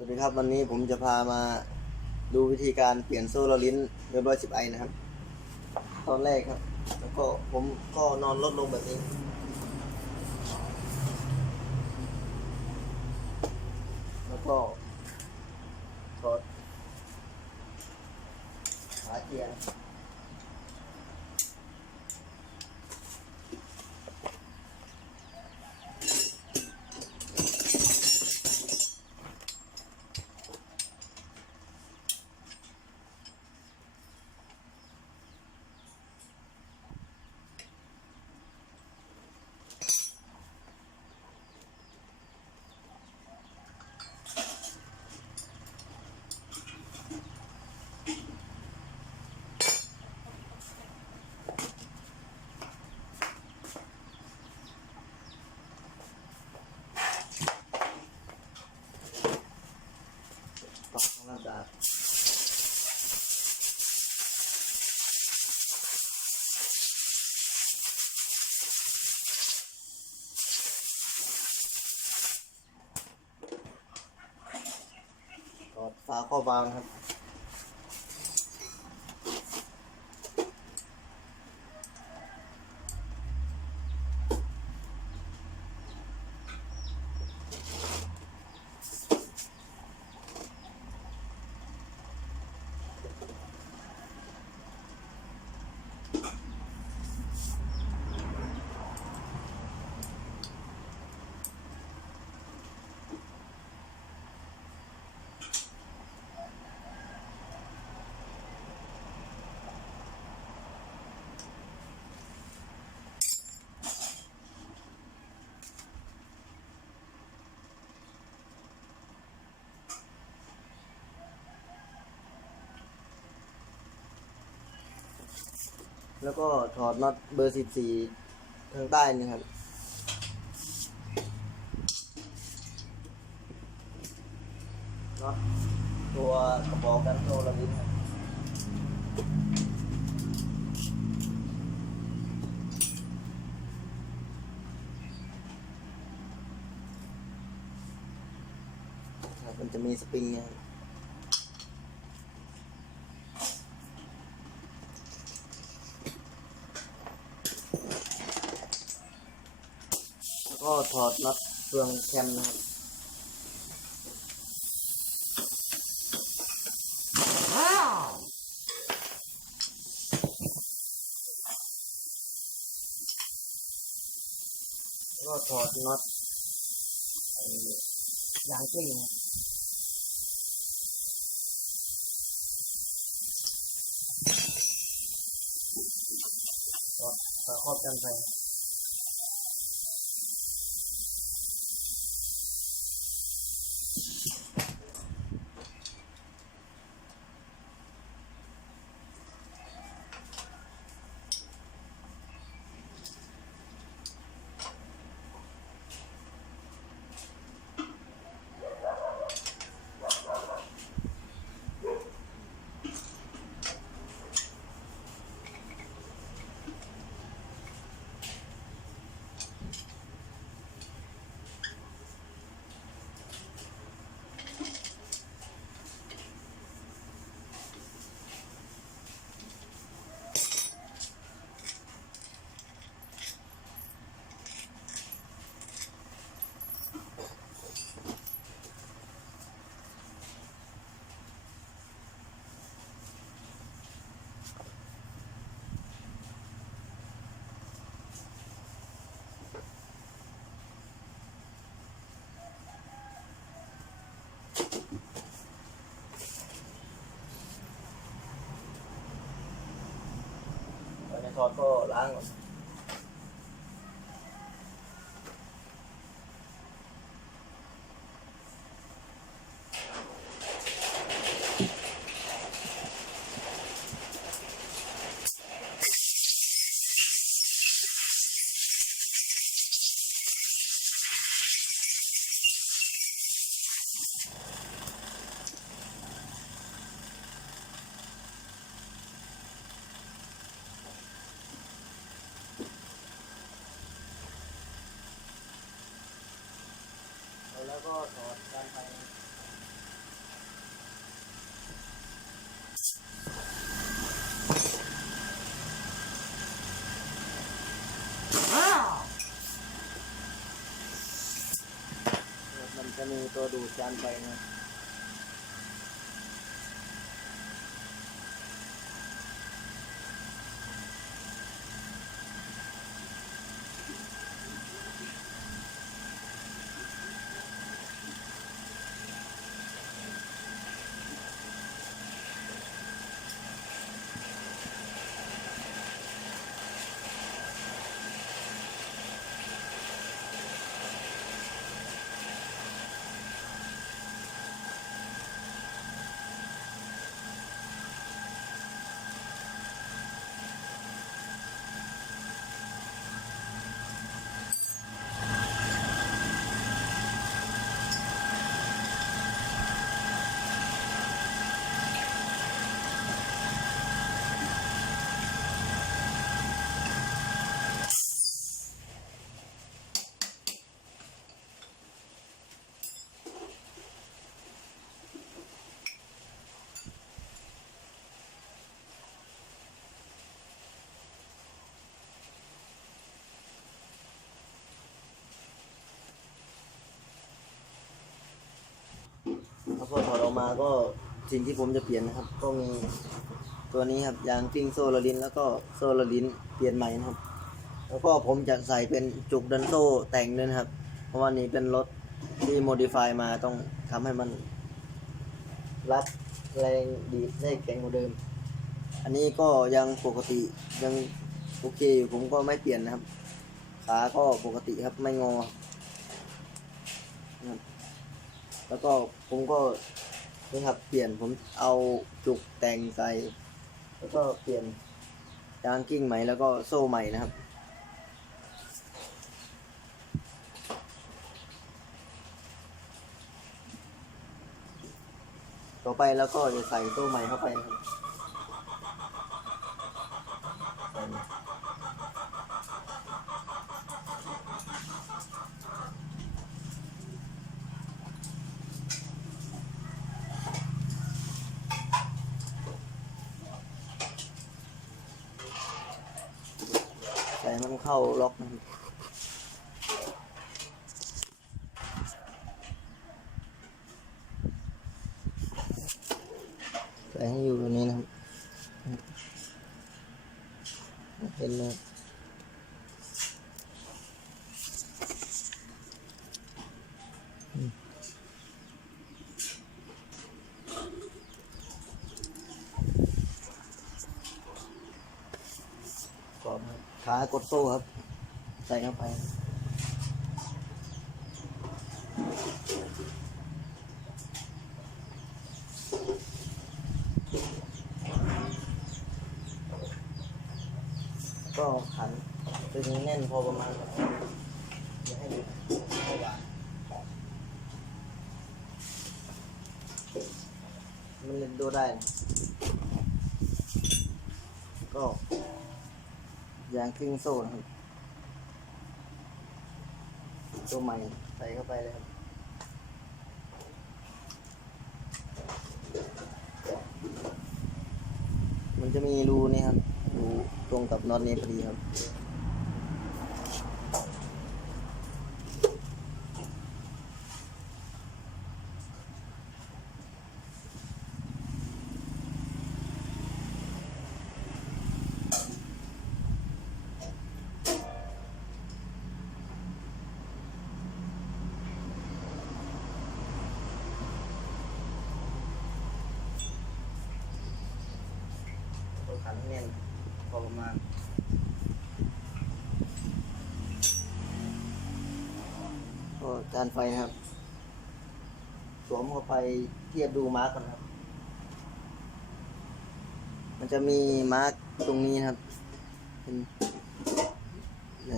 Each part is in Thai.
สวัสดีครับวันนี้ผมจะพามาดูวิธีการเปลี่ยนโซ่ลอลิ้นเรียบร้อยสิบไอนะครับ ตอนแรกครับ แล้วก็ผมก็นอนลดลงแบบนี้ แล้วก็ถอดขาเกียร์ ดฝาข้อบางครับ แล้วก็ถอดน็อตเบอร์สิบสี่ทางใต้นี่ครับ น็อตตัวกระบอกกันโซลารินครับมันจะมีสปริงเนี่ยครับแล้วก็ถ อดน็อตเฟืองแคมนะครับก็ถอดน็อตยางกลิ้งครับถอดฝาครอบกันไฟ ตอนนี้ถอดก็ล้างก่อนแล้วก็ถอดการไฟ มีตัวดูดจานไปนะ มาก็สิ่งที่ผมจะเปลี่ยนนะครับ ก็มีตัวนี้ครับยางกลิ้งโซลาลินแล้วก็โซลาลินเปลี่ยนใหม่นะครับ แล้วก็ผมจะใส่เป็นจุกดันโซแต่งด้วยนะครับ เพราะว่านี้เป็นรถที่โมดิฟายมาต้องทำให้มันรับแรงดีดได้แข็งกว่าเดิม อันนี้ก็ยังปกติยังโอเคอยู่ผมก็ไม่เปลี่ยนนะครับ ขาก็ปกติครับไม่งอ แล้วก็ผมก็ นี่ครับเปลี่ยนผมเอาจุกแต่งใส่ แล้วก็เปลี่ยนยางกิ้งใหม่แล้วก็โซ่ใหม่นะครับต่อไปแล้วก็จะใส่โซ่ใหม่เข้าไปครับใส่ใส่ให้ มันเข้าล็อกนะครับใส่ให้อยู่ตรงนี้นะครับเห็นไหมอืมก่อนครับ ขากดโซ่ครับ ใส่เข้าไป ก็ขันตึงแน่นพอประมาณอย่าให้ดูให้หวานมันเล่นดูได้ ก็ ยางครึ่งโซ่นะครับตัวใหม่ใส่เข้าไปเลยครับมันจะมีรูนี่ครับรูตรงกับน็อตนี้พอดีครับ แน่นพอประมาณก็จานไฟนะครับ สวมเข้าไปเทียบดูมาร์กกันครับ มันจะมีมาร์กตรงนี้นะครับเป็นไหน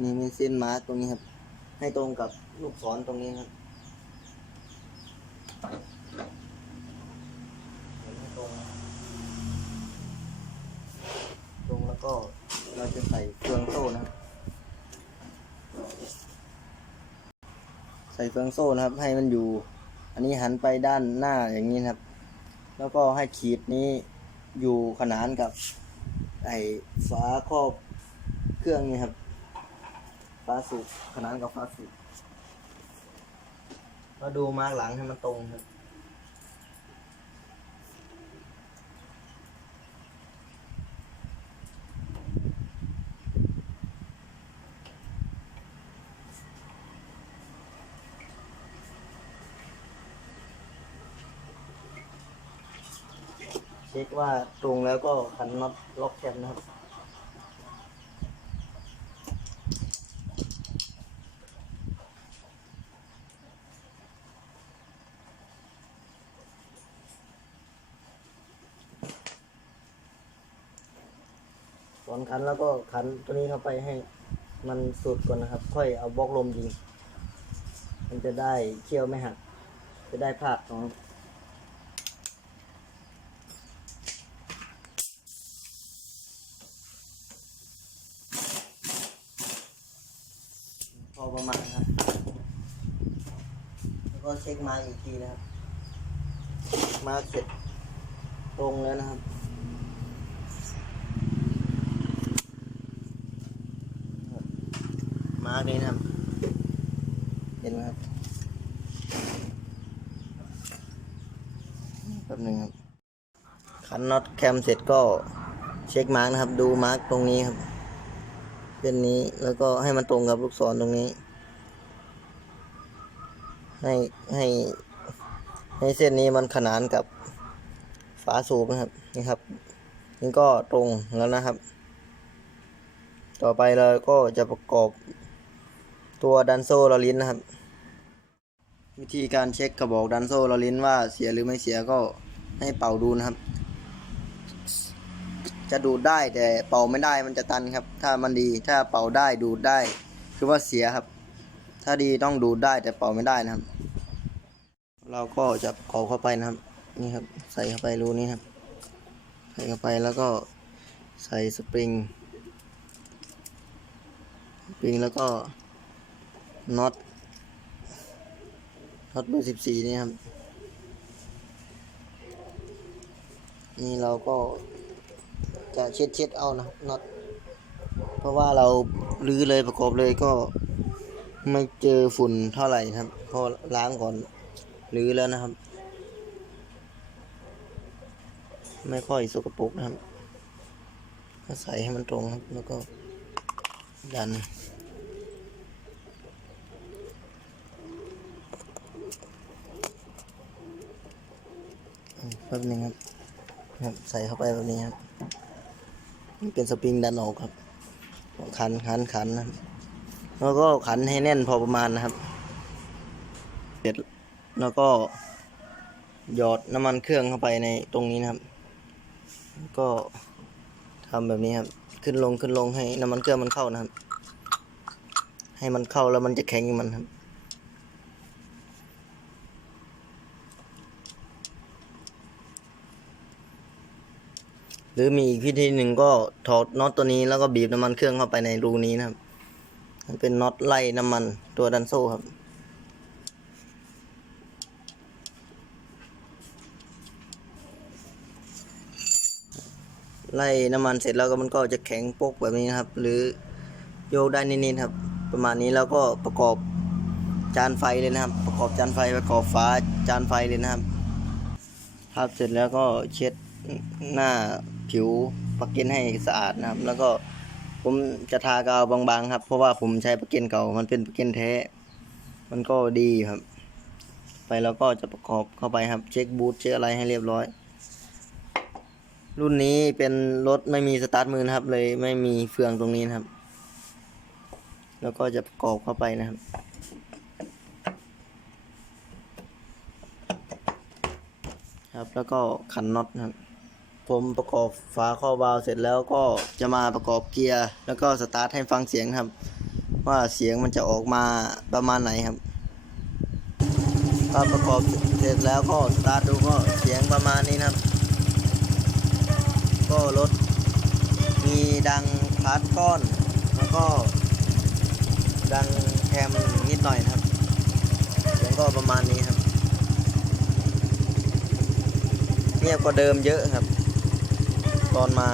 นี่มีเส้นมาร์กตรงนี้ครับ ให้ตรงกับลูกศรตรงนี้ครับ ก็เราจะใส่เฟืองโซ่นะครับ ใส่เฟืองโซ่นะครับ ให้มันอยู่ อันนี้หันไปด้านหน้าอย่างนี้นะครับ แล้วก็ให้ขีดนี้อยู่ขนานกับไอ้ฝาครอบเครื่องนี่ครับฟ้าสูบขนานกับฟ้าสูบแล้วดูมาร์กหลังให้มันตรงครับ เช็คว่าตรงแล้วก็ขันน็อตล็อกแคมนะครับสอนขันแล้วก็ขันตัวนี้เข้าไปให้มันสุดก่อนนะครับ ค่อยเอาบล็อกลมยิง มันจะได้เคี่ยวไม่หัก จะได้ภาพของ พอประมาณครับ แล้วก็ เช็คมาอีกทีนะครับ มาเสร็จตรงแล้วนะครับมาร์กนี้นะครับ เห็นไหมครับแป๊บนึงครับขันน็อตแคมเสร็จก็เช็คมาร์กนะครับ ดูมาร์กตรงนี้ครับเส้นนี้แล้วก็ให้มันตรงกับลูกศรตรงนี้ ให้ให้ให้เส้นนี้มันขนานกับฝาสูบนะครับนี่ครับ นี่ก็ตรงแล้วนะครับ ต่อไปเราก็จะประกอบตัวดันโซ่ลอลินนะครับ วิธีการเช็คกระบอกดันโซ่ลอลินว่าเสียหรือไม่เสียก็ให้เป่าดูนะครับ จะดูดได้แต่เป่าไม่ได้มันจะตันครับ ถ้ามันดีถ้าเป่าได้ดูดได้ คือว่าเสียครับ ถ้าดีต้องดูดได้แต่เป่าไม่ได้นะครับ เราก็จะกรอเข้าไปนะครับ นี่ครับ ใส่เข้าไปรูนี้ครับ ใส่เข้าไปแล้วก็ใส่สปริงสปริงแล้วก็น็อตน็อตเบอร์สิบสี่นี่ครับนี่เราก็จะเช็ดเช็ดเอานะน็อตเพราะว่าเราลื้อเลยประกอบเลยก็ ไม่เจอฝุ่นเท่าไหร่ครับเพอล้างก่อนลื้อแล้วนะครับ ไม่ค่อยสกปรกนะครับ ก็ใส่ให้มันตรงครับ แล้วก็ดัน แป๊บนึงครับครับ ใส่เข้าไปแบบนี้ครับ นี่เป็นสปริงดันออกครับ ขันขันขันนะครับ แล้วก็ขันให้แน่นพอประมาณนะครับ เสร็จแล้วก็หยอดน้ำมันเครื่องเข้าไปในตรงนี้นะครับ ก็ทำแบบนี้ครับ ขึ้นลงขึ้นลงให้น้ำมันเครื่องมันเข้านะครับ ให้มันเข้าแล้วมันจะแข็งมันครับ หรือมีอีกวิธีหนึ่งก็ถอดน็อตตัวนี้แล้วก็บีบน้ำมันเครื่องเข้าไปในรูนี้นะครับ มันเป็นน็อตไล่น้ำมันตัวดันโซ่ครับ ไล่น้ำมันเสร็จแล้วก็มันก็จะแข็งโป๊กแบบนี้นะครับ หรือโยกได้นิดๆครับ ประมาณนี้แล้วก็ประกอบจานไฟเลยนะครับ ประกอบจานไฟประกอบฝาจานไฟเลยนะครับครับเสร็จแล้วก็เช็ดหน้าผิวปักเก็นให้สะอาดนะครับ แล้วก็ ผมจะทากาวบางๆครับ เพราะว่าผมใช้ปลักเก็นเก่า มันเป็นปลักเก็นแท้ มันก็ดีครับ ไปแล้วก็จะประกอบเข้าไปครับ เช็คบูทเช็คอะไรให้เรียบร้อย รุ่นนี้เป็นรถไม่มีสตาร์ทมือนะครับ เลยไม่มีเฟืองตรงนี้นะครับ แล้วก็จะประกอบเข้าไปนะครับครับแล้วก็ขันน็อตนะครับ ผมประกอบฝาข้อบาล์วเสร็จแล้วก็จะมาประกอบเกียร์ แล้วก็สตาร์ทให้ฟังเสียงครับ ว่าเสียงมันจะออกมาประมาณไหนครับพอประกอบเสร็จแล้วก็สตาร์ทดูก็เสียงประมาณนี้นะครับ ก็รถมีดังพาร์ทก้อน แล้วก็ดังแคมนิดหน่อยนะครับเสียงก็ประมาณนี้ครับเงียบกว่าเดิมเยอะครับ ตอนมา